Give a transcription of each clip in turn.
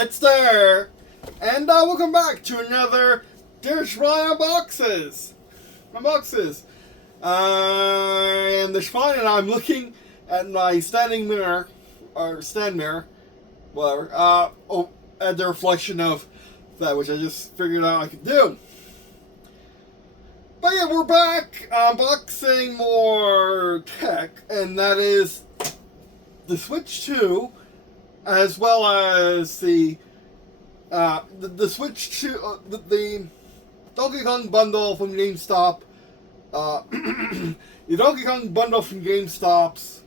It's there! And welcome back to another Dear Shrine Unboxes! And the Shrine, and I'm looking at my stand mirror, whatever, at the reflection of that, which I just figured out I could do. But yeah, we're back unboxing more tech, and that is the Switch 2, as well as the Switch 2, the Donkey Kong bundle from GameStop, the Donkey Kong bundle from GameStop's,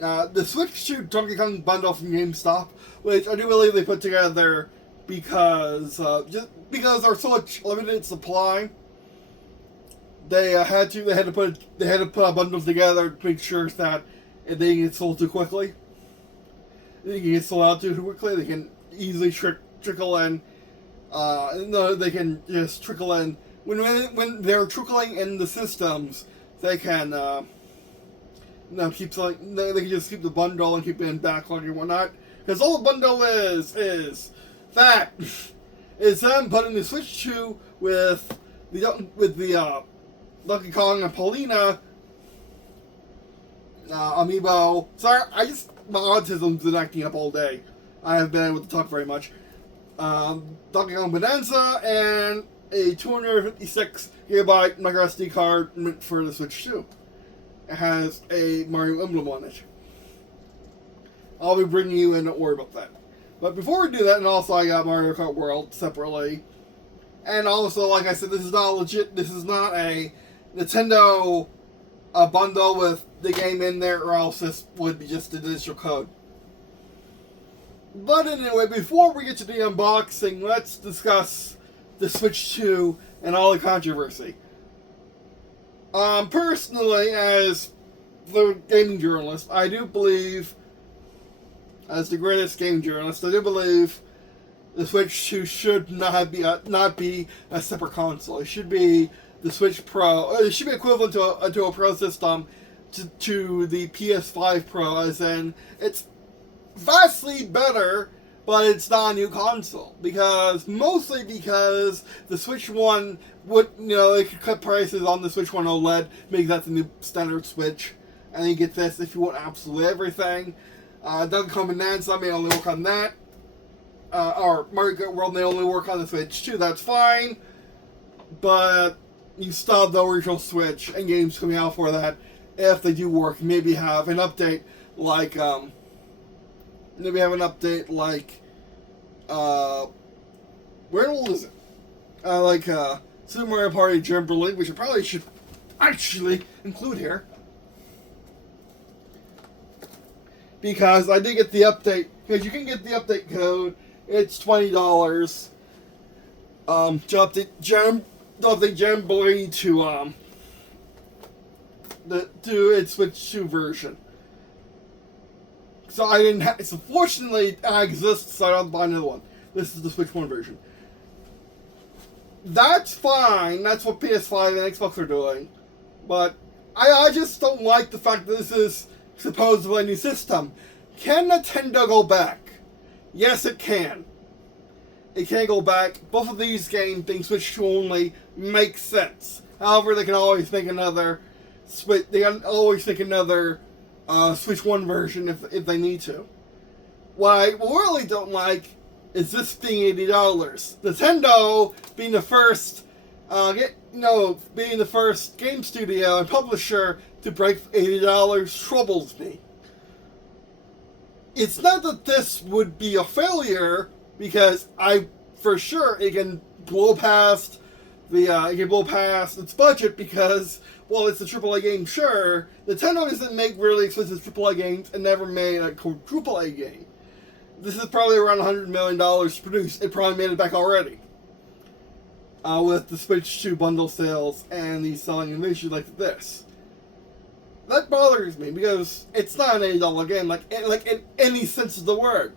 the Switch 2 Donkey Kong bundle from GameStop, which I do believe they put together because there's so much limited supply. They had to put a bundle together to make sure that if they get sold too quickly, they can get sold out too quickly. They can easily trickle in. No, they can just trickle in when they're trickling in the systems. They can keep selling. They can just keep the bundle and keep it in backlog and whatnot. Because all the bundle is them putting the Switch 2 with the Donkey Kong and Paulina amiibo. Sorry, my autism's been acting up all day. I haven't been able to talk very much. Donkey Kong Bonanza and a 256 gigabyte micro SD card meant for the Switch 2. It has a Mario emblem on it. I'll be bringing you in, don't worry about that. But before we do that, and also I got Mario Kart World separately. And also, like I said, this is not legit. This is not a Nintendo bundle with the game in there, or else this would be just a digital code. But anyway, before we get to the unboxing, let's discuss the Switch 2 and all the controversy. Personally, as the gaming journalist, I do believe, as the greatest game journalist, I do believe the Switch 2 should not be a separate console. It should be the Switch Pro. It should be equivalent to a Pro system to the PS5 Pro, as in it's vastly better, but it's not a new console. Mostly because the Switch 1 they could cut prices on the Switch 1 OLED, make that the new standard Switch, and then you get this if you want absolutely everything. Donkey Kong Bonanza may only work on that. Or Mario Kart World may only work on the Switch 2, that's fine. But you still have the original Switch and games coming out for that. If they do work, maybe have an update like, where is it? Super Mario Party Jamboree, which I probably should actually include here. Because I did get the update, because you can get the update code, it's $20, to update Jamboree to its Switch 2 version. So I didn't have, so fortunately it exists, so I don't have to buy another one. This is the Switch 1 version. That's fine, that's what PS5 and Xbox are doing. But I just don't like the fact that this is supposedly a new system. Can Nintendo go back? Yes, it can. It can go back. Both of these games being Switch 2 only make sense. However, they can always make another Switch. They can always make another Switch 1 version if they need to. What I really don't like is this being $80. Nintendo being the first, being the first game studio and publisher to break $80 troubles me. It's not that this would be a failure, because it can blow past its budget, because, well, it's a AAA game, sure. Nintendo doesn't make really expensive AAA games and never made a quadruple A game. This is probably around $100 million to produce. It probably made it back already. With the Switch 2 bundle sales and the selling initially like this. That bothers me, because it's not an $80 game, like in any sense of the word.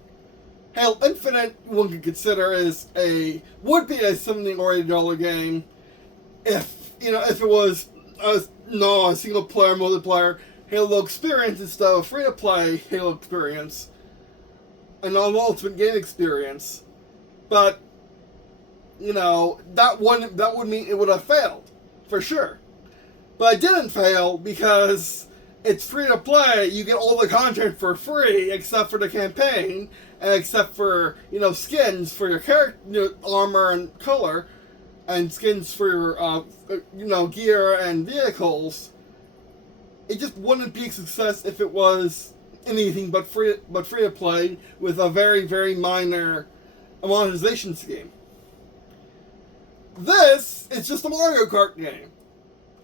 Halo Infinite, one could consider would be a $70 or $80 game if it was a single player multiplayer Halo experience instead of a free to play Halo experience. an ultimate game experience. But, you know, that would mean it would have failed, for sure. But it didn't fail because it's free to play. You get all the content for free, except for the campaign, and except for, you know, skins for your character, you know, armor and color, and skins for your, you know, gear and vehicles. It just wouldn't be a success if it was anything but free to play with a very, very minor monetization scheme. This is just a Mario Kart game.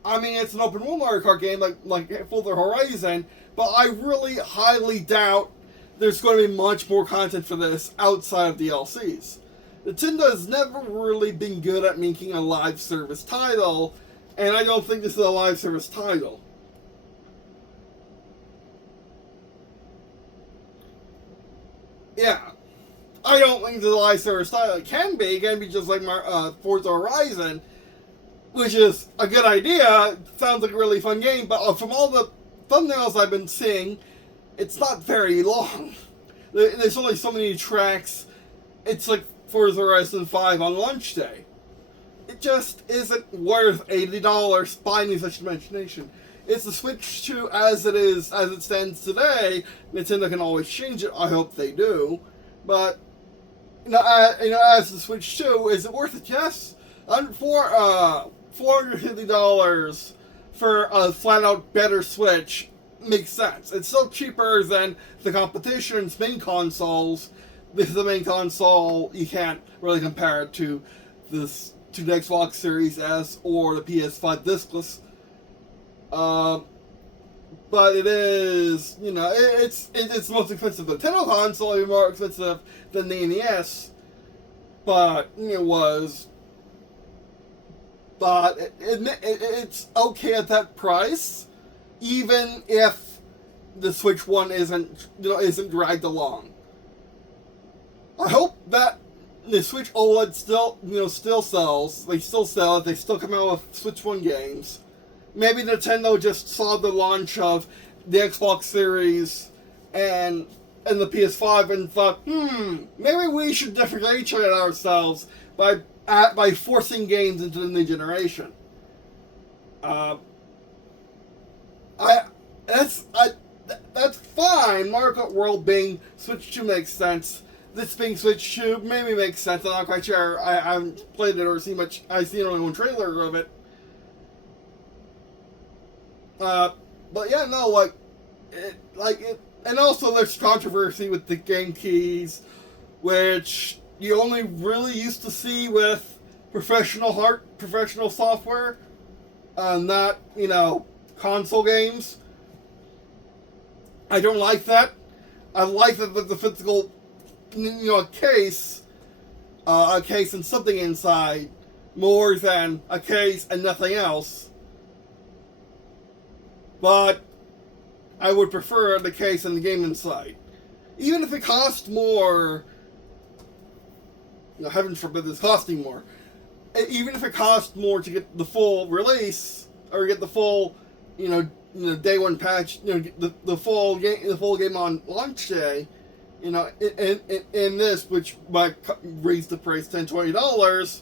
I mean, it's an open world Mario Kart game like Further Horizon, but I really highly doubt there's going to be much more content for this outside of DLCs. Nintendo has never really been good at making a live service title, and I don't think this is a live service title. Yeah, I don't think it's a live service title. It can be just like Forza Horizon, which is a good idea. It sounds like a really fun game, but from all the thumbnails I've been seeing, it's not very long. There's only so many tracks. It's like Forza Horizon 5 on launch day. It just isn't worth $80 by any such imagination. It's the Switch 2 as it stands today. Nintendo can always change it. I hope they do. But as the Switch 2, is it worth it? Yes. For $450 for a flat-out better Switch makes sense. It's still cheaper than the competition's main consoles. This is the main console. You can't really compare it to the Xbox Series S or the PS5 discless. But it is, you know, it's the most expensive Nintendo console. It's more expensive than the NES, but it was. But it's okay at that price, even if the Switch 1 isn't dragged along. I hope that the Switch OLED still sells. They still sell it. They still come out with Switch 1 games. Maybe Nintendo just saw the launch of the Xbox Series and the PS5 and thought, maybe we should differentiate ourselves by forcing games into the new generation. That's fine. Mario Kart World being Switch 2 makes sense. This being Switch 2 maybe makes sense. I'm not quite sure. I haven't played it or seen much. I've seen only one trailer of it. But yeah, no, and also there's controversy with the game keys, which you only really used to see with professional software, not, console games. I don't like that. I like that the physical, case and something inside, more than a case and nothing else. But I would prefer the case and the game inside. Even if it costs more, heaven forbid this costing more. Even if it costs more to get the full release or get the full, day one patch, the full game on launch day, in this, which might raise the price $10-$20.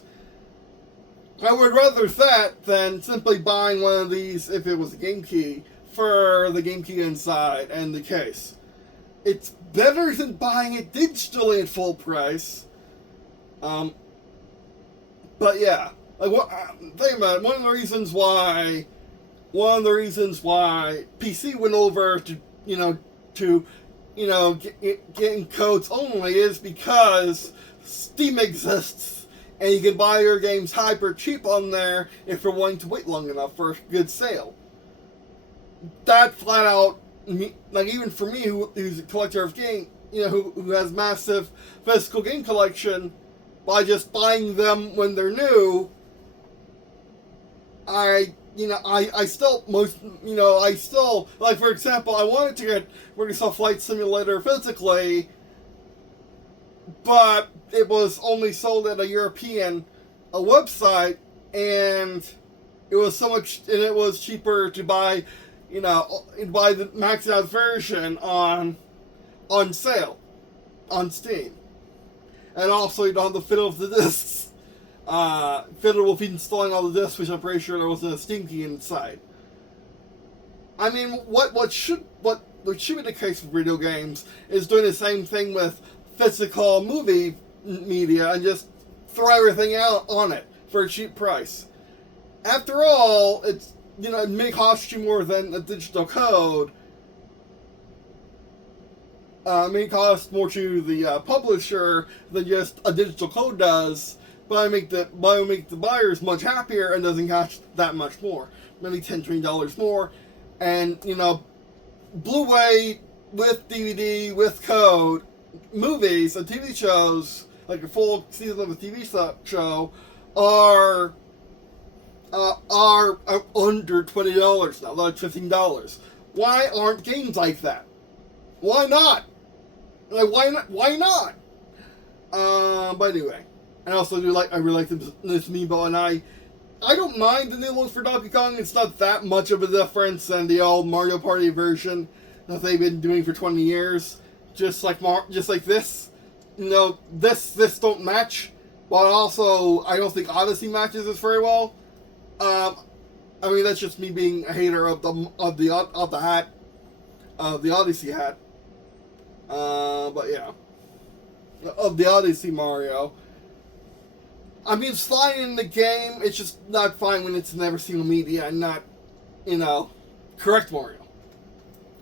I would rather that than simply buying one of these if it was a game key for the game key inside and the case. It's better than buying it digitally at full price. But yeah, think about it. One of the reasons why PC went over to getting codes only is because Steam exists. And you can buy your games hyper cheap on there if you're willing to wait long enough for a good sale. That flat out, even for me, who's a collector of game, who has massive physical game collection, by just buying them when they're new, I still, for example, I wanted to get Microsoft Flight Simulator physically, but it was only sold at a European website, and it was cheaper to buy, buy the maxed out version on sale. on Steam. And also, you don't have to fiddle with the discs. Fiddle with installing all the discs, which I'm pretty sure there was a Steam key inside. I mean, what should be the case with video games is doing the same thing with physical movie media and just throw everything out on it for a cheap price. After all, it's, you know, it may cost you more than a digital code. It may cost more to the publisher than just a digital code does, but I make the buyers much happier and doesn't cost that much more. Maybe $10, $20 more. And, you know, Blu-ray with DVD, with code, movies and TV shows, like a full season of a TV show, are under $20 now, like $15. Why aren't games like that? Why not? Like, why not? But anyway, I really like this Amiibo, and I don't mind the new look for Donkey Kong. It's not that much of a difference than the old Mario Party version that they've been doing for 20 years. Just like this. You know, this don't match, but also I don't think Odyssey matches this very well. I mean, that's just me being a hater of the Odyssey hat. But yeah, of the Odyssey Mario. I mean, it's fine in the game. It's just not fine when it's never seen media and not, you know, correct Mario,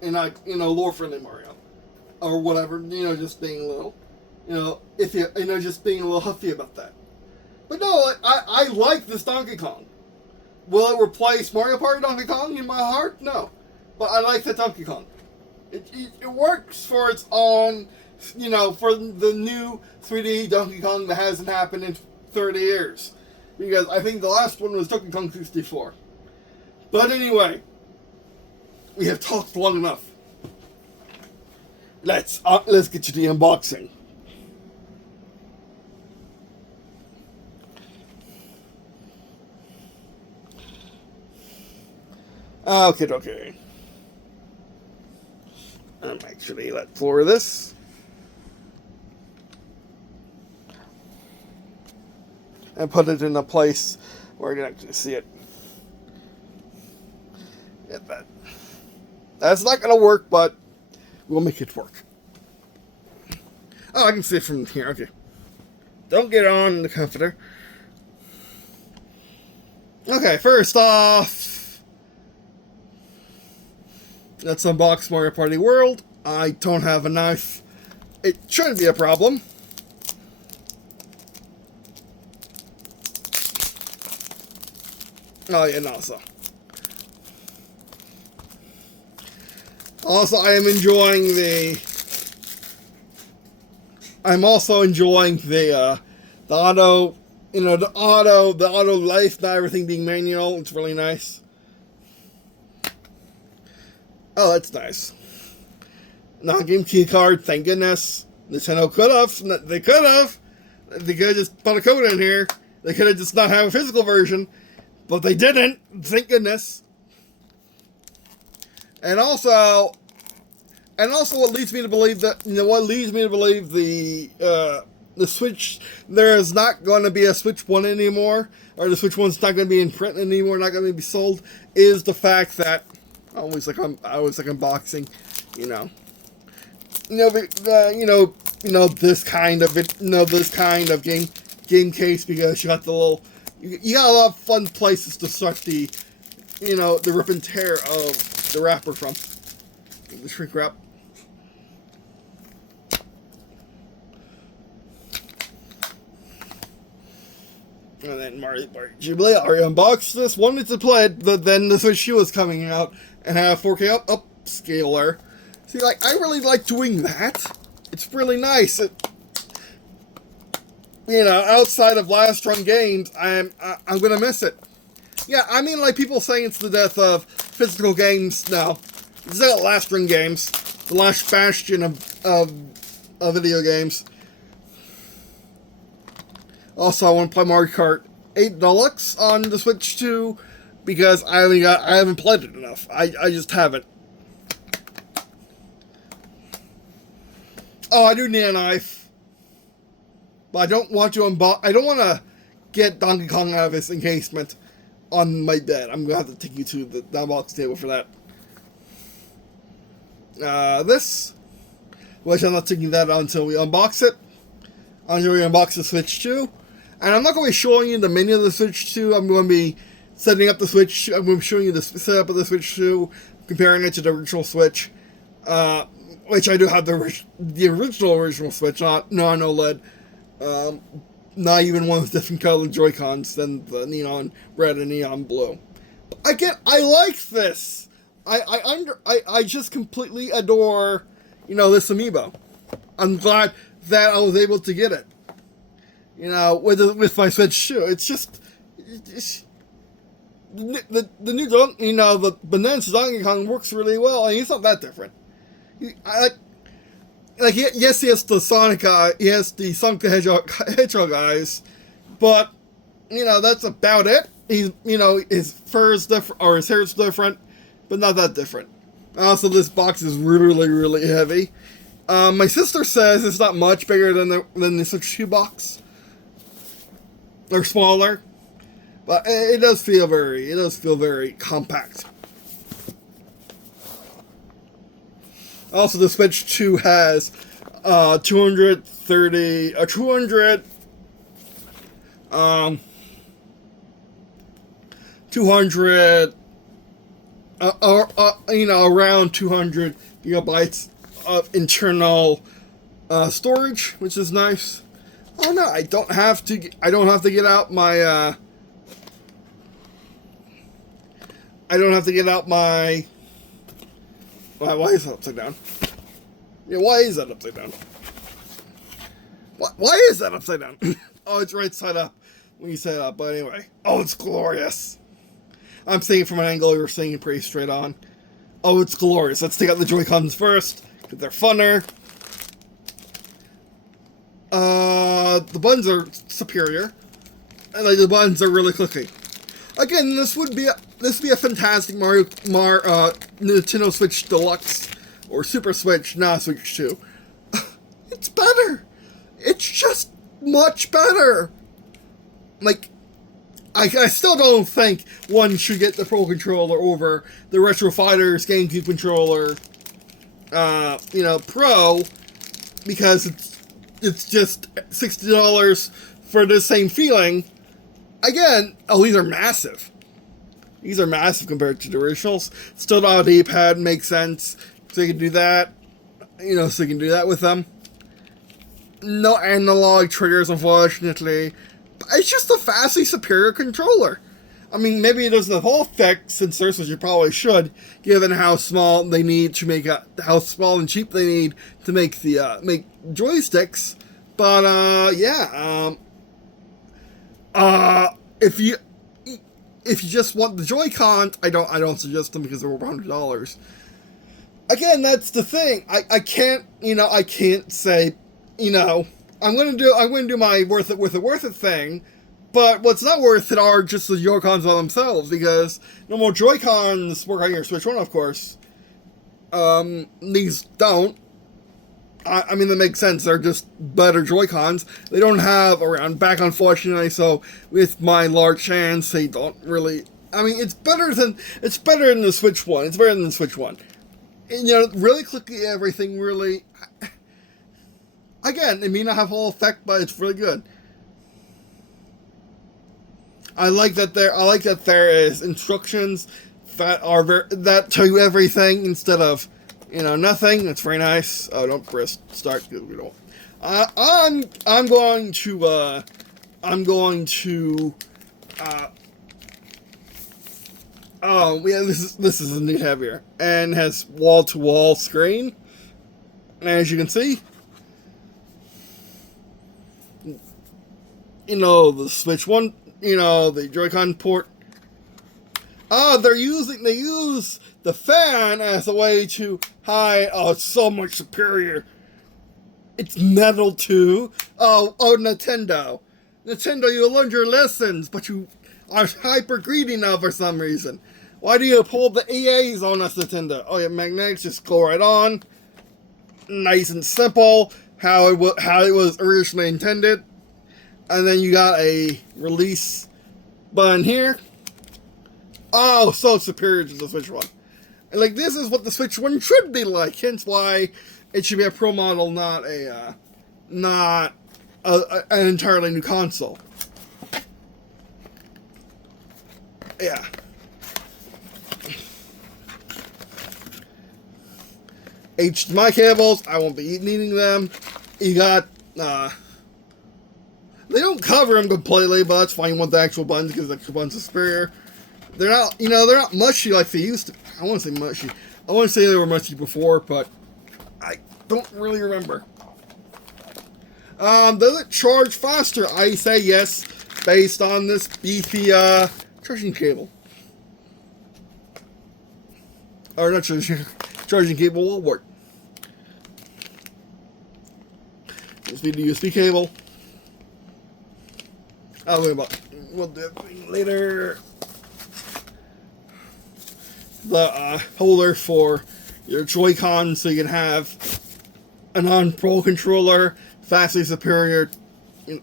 and not, you know, lore-friendly Mario, or whatever. You know, just being a little, you know, iffy. You know, just being a little huffy about that. But no, I like this Donkey Kong. Will it replace Mario Party Donkey Kong in my heart? No, but I like that Donkey Kong. It works for its own, you know, for the new 3D Donkey Kong that hasn't happened in 30 years. Because I think the last one was Donkey Kong 64. But anyway, we have talked long enough. Let's get to the unboxing. Okay. Actually, let's lower this. And put it in a place where you can actually see it. Get that. That's not going to work, but we'll make it work. Oh, I can see it from here. Okay. Don't get on the comforter. Okay, first off, let's unbox Mario Party World. I don't have a knife. It shouldn't be a problem. Oh yeah, no, so. Also, I'm also enjoying the auto, you know, the auto life, not everything being manual. It's really nice. Oh, that's nice. Non-game key card, thank goodness. Nintendo could have. They could have just put a code in here. They could have just not have a physical version. But they didn't, thank goodness. And also what leads me to believe that, you know, the Switch, there is not going to be a Switch 1 anymore, or the Switch 1's not going to be in print anymore, not going to be sold, is the fact that, I always like unboxing, you know. This kind of game case, because you got the little, you got a lot of fun places to start the rip and tear of the wrapper from. The shrink wrap. And then Mario Jubilee, I unboxed this, wanted to play it, but then the Switch 2 was coming out and had a 4K upscaler. See, like, I really like doing that. It's really nice. Outside of last run games, I'm gonna miss it. Yeah, I mean, like, people saying it's the death of physical games. No, it's not last run games. The last bastion of video games. Also, I want to play Mario Kart 8 Deluxe on the Switch 2 because I haven't played it enough. I just haven't. Oh, I do need a knife. But I don't want to unbox. I don't want to get Donkey Kong out of his encasement on my bed. I'm going to have to take you to the unbox table for that. This, which I'm not taking that until we unbox it. Until we unbox the Switch 2. And I'm not going to be showing you the menu of the Switch 2. I'm going to be setting up the Switch. I'm going to be showing you the setup of the Switch 2, comparing it to the original Switch. Which I do have the original Switch, not OLED. Not even one with different colored Joy-Cons than the neon red and neon blue. Again, I like this. I just completely adore, this amiibo. I'm glad that I was able to get it. With my Switch 2. It's just the new the Bonanza Donkey Kong works really well, and he's not that different. Yes, he has the Sonic guy, he has the Sonic the Hedgehog guys, but that's about it. He's his fur is different, or his hair is different, but not that different. Also, this box is really, really heavy. My sister says it's not much bigger than the Switch 2 box, or smaller, but it does feel very compact. Also, the Switch 2 has 200 around 200 gigabytes of internal storage, which is nice. Oh no, I don't have to get out my why is that upside down? Yeah, why is that upside down? Why is that upside down? Oh, it's right side up when you set it up, but anyway. Oh, it's glorious. I'm seeing it from an angle, you're seeing it pretty straight on. Oh, it's glorious. Let's take out the Joy-Cons first, because they're funner. The buttons are superior. And the buttons are really clicky. Again, this would be a fantastic Nintendo Switch Deluxe or Super Switch, not Switch 2. It's better. It's just much better. I still don't think one should get the Pro Controller over the Retro Fighters GameCube controller, Pro, because it's just $60 for the same feeling. Again, these are massive. These are massive compared to the originals. Still not a D-pad, makes sense. So you can do that. So you can do that with them. No analog triggers, unfortunately. But it's just a vastly superior controller. I mean, maybe it doesn't have all effect sensors, which you probably should, given how small they need to make how small and cheap they need to make the make joysticks. But if you just want the Joy-Cons, I don't suggest them because they're over $100. Again, that's the thing. I can't say, I'm gonna do my worth it thing, but what's not worth it are just the Joy-Cons by themselves, because normal Joy-Cons work on your Switch 1, of course. These don't. I mean, that makes sense. They're just better Joy-Cons. They don't have a round back, unfortunately, so with my large hands, they don't really... I mean, it's better than the Switch 1. It's better than the Switch 1. And, really clicky everything, really... Again, it may not have full effect, but it's really good. I like that there is instructions that tell you everything instead of... nothing. That's very nice. Oh, don't press start. We don't. I'm going to. Oh, yeah. This is indeed heavier and has wall-to-wall screen. And as you can see, the Switch 1. The Joy-Con port. They use the fan as a way to hide. Oh, it's so much superior. It's metal too. Oh, Nintendo. Nintendo, you learned your lessons, but you are hyper greedy now for some reason. Why do you pull the EAs on us, Nintendo? Oh yeah, magnetics just go right on. Nice and simple. how it was originally intended, and then you got a release button here. Oh, so superior to the Switch One. And like, this is what the Switch One should be like. Hence why it should be a pro model, not an entirely new console. Yeah. HDMI cables, I won't be needing them. You got, they don't cover them completely, but that's fine with the actual buttons because the buttons are superior. They're not, they're not mushy like they used to. I want to say mushy. I want to say they were mushy before, but I don't really remember. Does it charge faster? I say yes, based on this beefy, charging cable. Or not charging cable will work. USB to USB cable. We'll do it later. The holder for your Joy-Con, so you can have a non-Pro controller, vastly superior. Like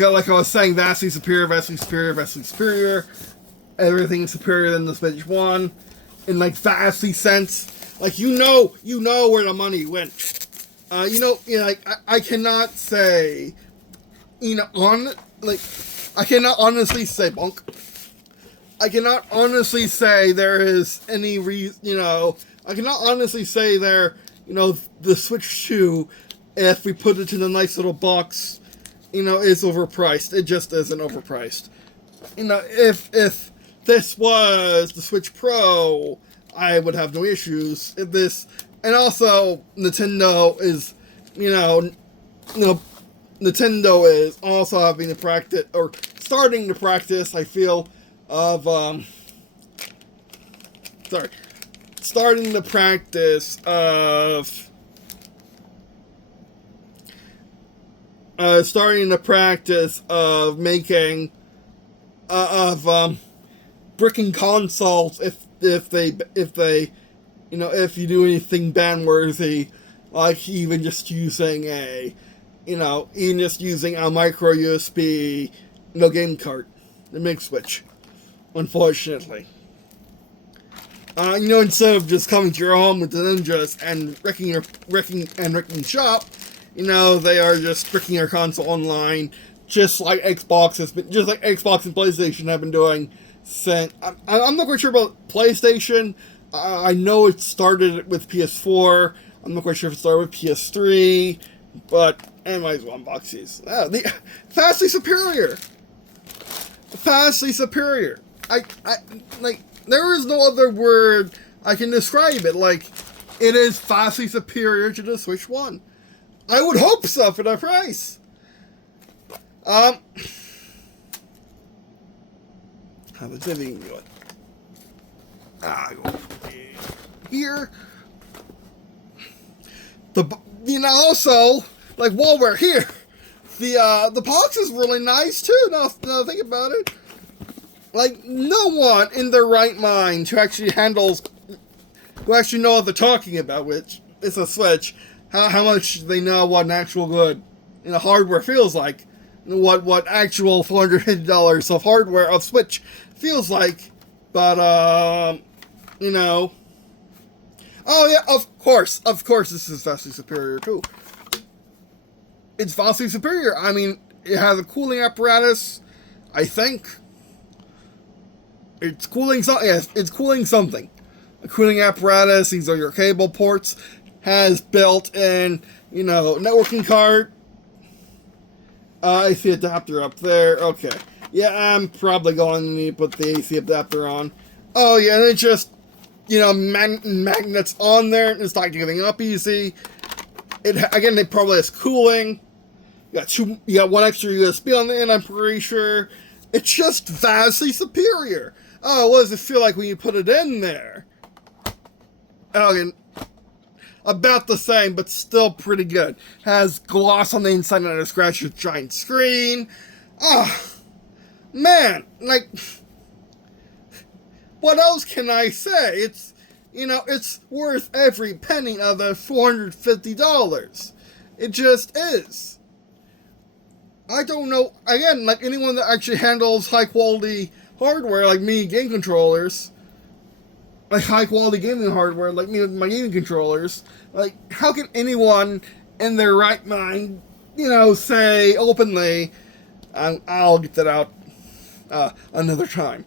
I was saying, vastly superior, vastly superior, vastly superior. Everything is superior than the Switch One, in like vastly sense. Like you know where the money went. I cannot say, I cannot honestly say bunk. I cannot honestly say there is any reason, I cannot honestly say the Switch 2, if we put it in a nice little box, is overpriced. It just isn't overpriced. If this was the Switch Pro, I would have no issues. And also, Nintendo is, Nintendo is also having to practice, or starting to practice, I feel, starting the practice of making, bricking consoles if you do anything ban-worthy, like even just using a micro USB, game cart, the MIG switch. Unfortunately, instead of just coming to your home with the ninjas and wrecking shop, they are just bricking your console online, just like Xbox and PlayStation have been doing since. I'm not quite sure about PlayStation. I know it started with PS4. I'm not quite sure if it started with PS3, but anyways, Unboxes. Vastly superior. Vastly superior. There is no other word I can describe it. It is vastly superior to the Switch 1. I would hope so for the price. How is everything going? Go here. Also, while we're here, the box is really nice too. Now think about it. No one in their right mind who actually knows what they're talking about, which is a Switch, how much they know what an actual good hardware feels like, what actual $450 of hardware of Switch feels like. But oh yeah, of course this is vastly superior too. It's vastly superior. I mean, it has a cooling apparatus, I think. It's cooling something. Yes, it's cooling something. A cooling apparatus. These are your cable ports. Has built-in, networking card. AC adapter up there. Okay. Yeah, I'm probably going to need to put the AC adapter on. Oh yeah, and it's just, magnets on there. It's not giving up easy. It probably has cooling. You got one extra USB on the end, I'm pretty sure. It's just vastly superior. Oh, what does it feel like when you put it in there? Okay, about the same, but still pretty good. Has gloss on the inside and it scratches a giant screen. Ah, man, what else can I say? it's worth every penny of the $450. It just is. I don't know, again, like anyone that actually handles high quality hardware, like me, game controllers, like high quality gaming hardware, like me with my gaming controllers, like, how can anyone in their right mind, say openly, I'll get that out another time.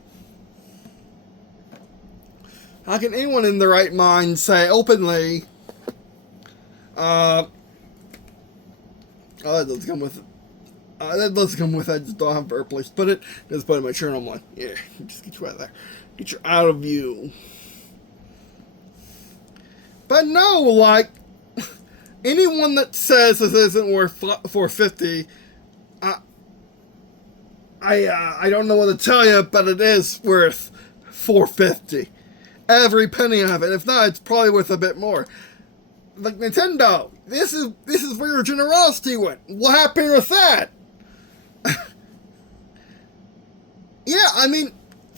How can anyone in their right mind say openly, that doesn't come with it. That doesn't come with it. I just don't have a place to put it. Just put it in my journal one. Yeah, just get you out of there. Get you out of view. But no, like, anyone that says this isn't worth $450, I don't know what to tell you, but it is worth $450. Every penny of it. If not, it's probably worth a bit more. Like Nintendo, this is where your generosity went. What happened with that? Yeah, I mean,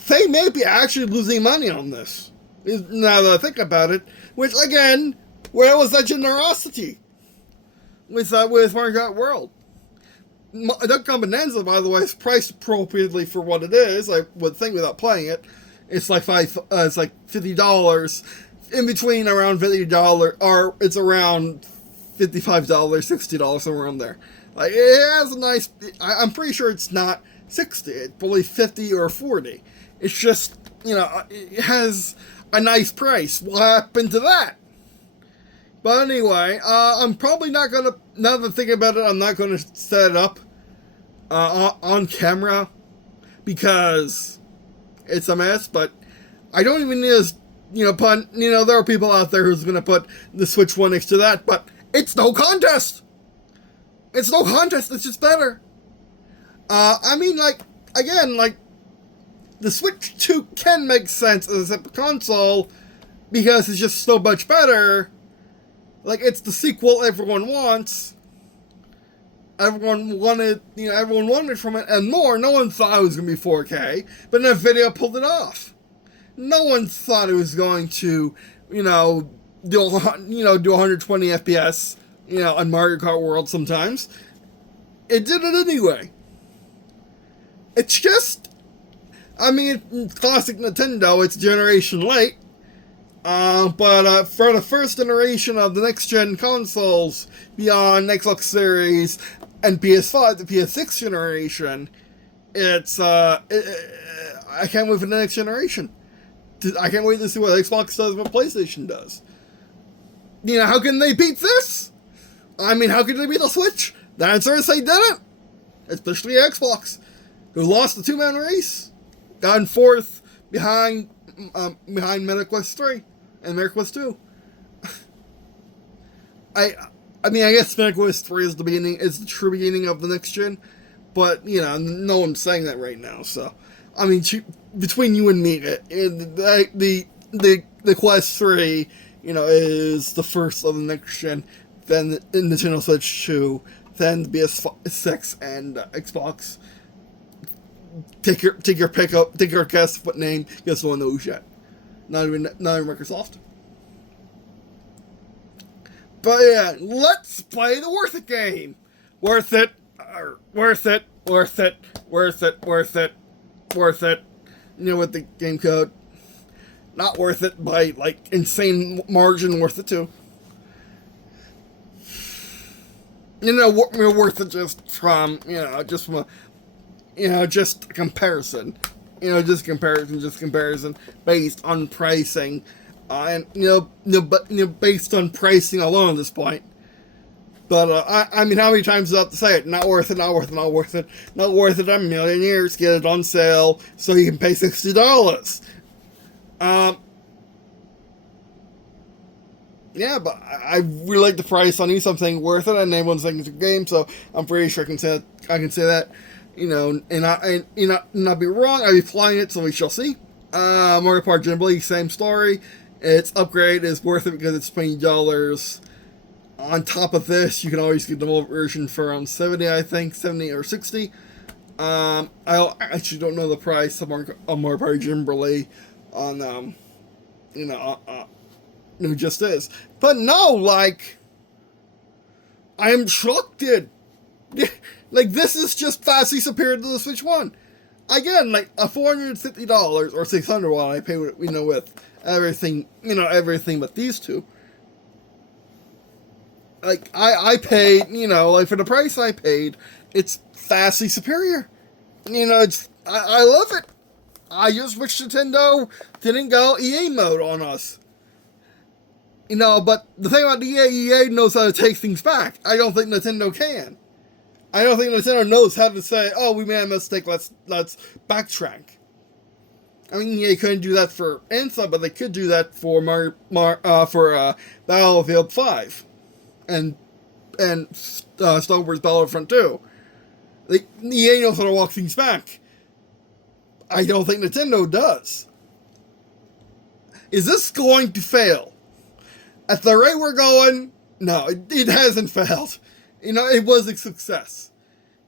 they may be actually losing money on this. Now that I think about it, which again, where was that generosity with Mario Kart World? Duck Bonanza, by the way, is priced appropriately for what it is. I would think without playing it, it's like $50. In between, around $50, or it's around $55, $60, somewhere around there. Like, it has a nice. I'm pretty sure it's not $60. It's probably $50 or $40. It's just, it has a nice price. What happened to that? But anyway, I'm probably not gonna. Now that I'm thinking about it, I'm not gonna set it up on camera because it's a mess. But I don't even need to. There are people out there who's gonna put the Switch One next to that, but it's no contest. It's no contest. It's just better. I mean, the Switch 2 can make sense as a separate console because it's just so much better. Like, it's the sequel everyone wants. Everyone wanted from it and more. No one thought it was gonna be 4K, but Nvidia pulled it off. No one thought it was going to, do 120 FPS, on Mario Kart World sometimes. It did it anyway. It's just, classic Nintendo, it's generation late. But for the first generation of the next-gen consoles, beyond Xbox Series and PS5, the PS6 generation, it's, I can't wait for the next generation. I can't wait to see what Xbox does and what PlayStation does. How can they beat this? How can they beat the Switch? The answer is they didn't. Especially Xbox, who lost the two-man race, gotten fourth behind Meta Quest 3 and Meta Quest 2. I guess Meta Quest 3 is the true beginning of the next gen, but no one's saying that right now. So, between you and me, the Quest 3, is the first of the next gen. Then the Nintendo Switch 2, then the PS6 and Xbox. Take your pick up. Take your guess what name. Guess no one knows yet. Not even Microsoft. But yeah, let's play the Worth It game. Worth it. Worth it. Worth it. Worth it. Worth it. Worth it. With the game code. Not worth it by insane margin. Worth it too. Worth it just from just comparison. Just comparison based on pricing, and based on pricing alone at this point. But how many times do I have to say it? Not worth it. Not worth it. Not worth it. Not worth it. I'm a millionaire. Get it on sale so you can pay $60. Yeah, but I really like the price on something worth it, and everyone's saying it's a game, so I'm pretty sure I can say that. And not be wrong. I'll be flying it, so we shall see. Mario Kart Gamestop, same story. Its upgrade is worth it because it's $20. On top of this, you can always get the mobile version for around $70, I think, $70 or $60. I actually don't know the price of Mario Kart Gamestop on It just is. But no, like, I am shocked, dude. Like, this is just vastly superior to the Switch 1. Again, like, a $450 or $600 while I pay, with everything, everything but these two. Like, I paid, like, for the price I paid, it's vastly superior. I love it. I just wish Nintendo didn't go EA mode on us. But the thing about EA knows how to take things back. I don't think Nintendo can. I don't think Nintendo knows how to say, "Oh, we made a mistake. Let's backtrack." I mean, EA couldn't do that for Anthem, but they could do that for Battlefield 5 and Star Wars Battlefront 2. EA knows how to walk things back. I don't think Nintendo does. Is this going to fail? At the rate we're going, no, it hasn't failed. It was a success.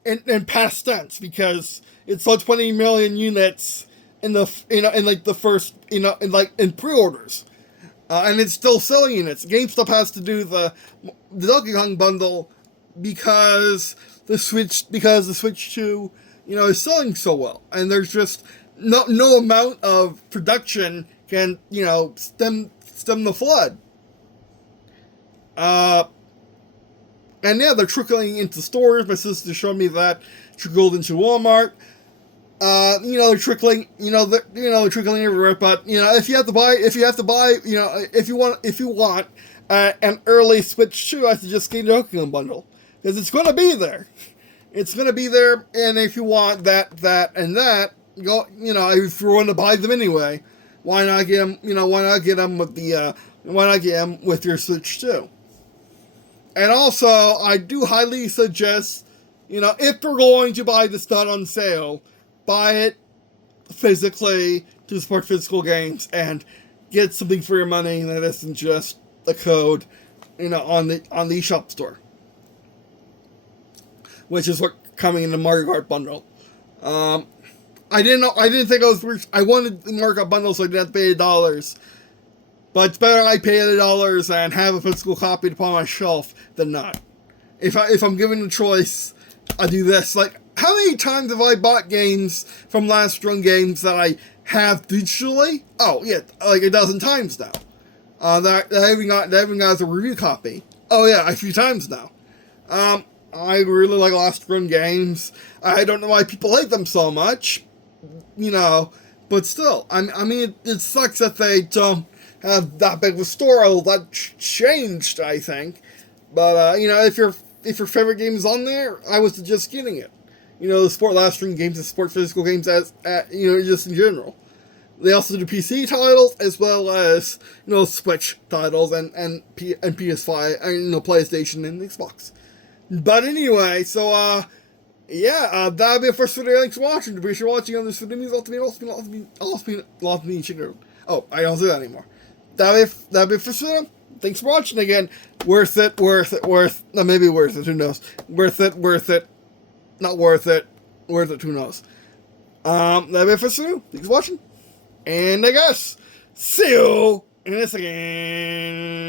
In past tense, because it sold 20 million units in the first, in pre-orders. And it's still selling units. GameStop has to do the Donkey Kong bundle because the Switch 2, is selling so well. And there's just no amount of production can, stem the flood. And yeah, they're trickling into stores. My sister showed me that trickled into Walmart. They're trickling. They're trickling everywhere. But if you have to buy, if you want an early Switch 2, I suggest getting the Donkey Kong bundle because it's going to be there. It's going to be there, and if you want that, and that, go. If you want to buy them anyway, why not get them? Why not get them with with your Switch 2? And also, I do highly suggest, if you're going to buy this not on sale, buy it physically to support physical games and get something for your money that isn't just a code, on the eShop store, which is what coming in the Mario Kart bundle. I didn't think I wanted the Mario Kart bundle so I didn't have to pay $8. But it's better I pay $8 and have a physical copy to put on my shelf than not. If I'm given a choice, I do this. Like, how many times have I bought games from Last Run Games that I have digitally? Oh, yeah, like a dozen times now. That I even got as a review copy. Oh, yeah, a few times now. I really like Last Run Games. I don't know why people hate them so much. But still, I mean, it sucks that they don't have that big of a store. A lot changed, I think. But if your favorite game is on there, I would suggest getting it. The support Last Run Games and support physical games as just in general. They also do PC titles as well as Switch titles and PS5 and PlayStation and Xbox. But anyway, so that'll be it for this video. Thanks for watching. If you're watching on this video, means lots of me chicken. Oh, I don't do that anymore. That'll be it for this video. Thanks for watching again. Worth it. No, maybe worth it. Who knows? Worth it. Not worth it. Worth it. Who knows? That'll be it for this video. Thanks for watching. And I guess see you in this again.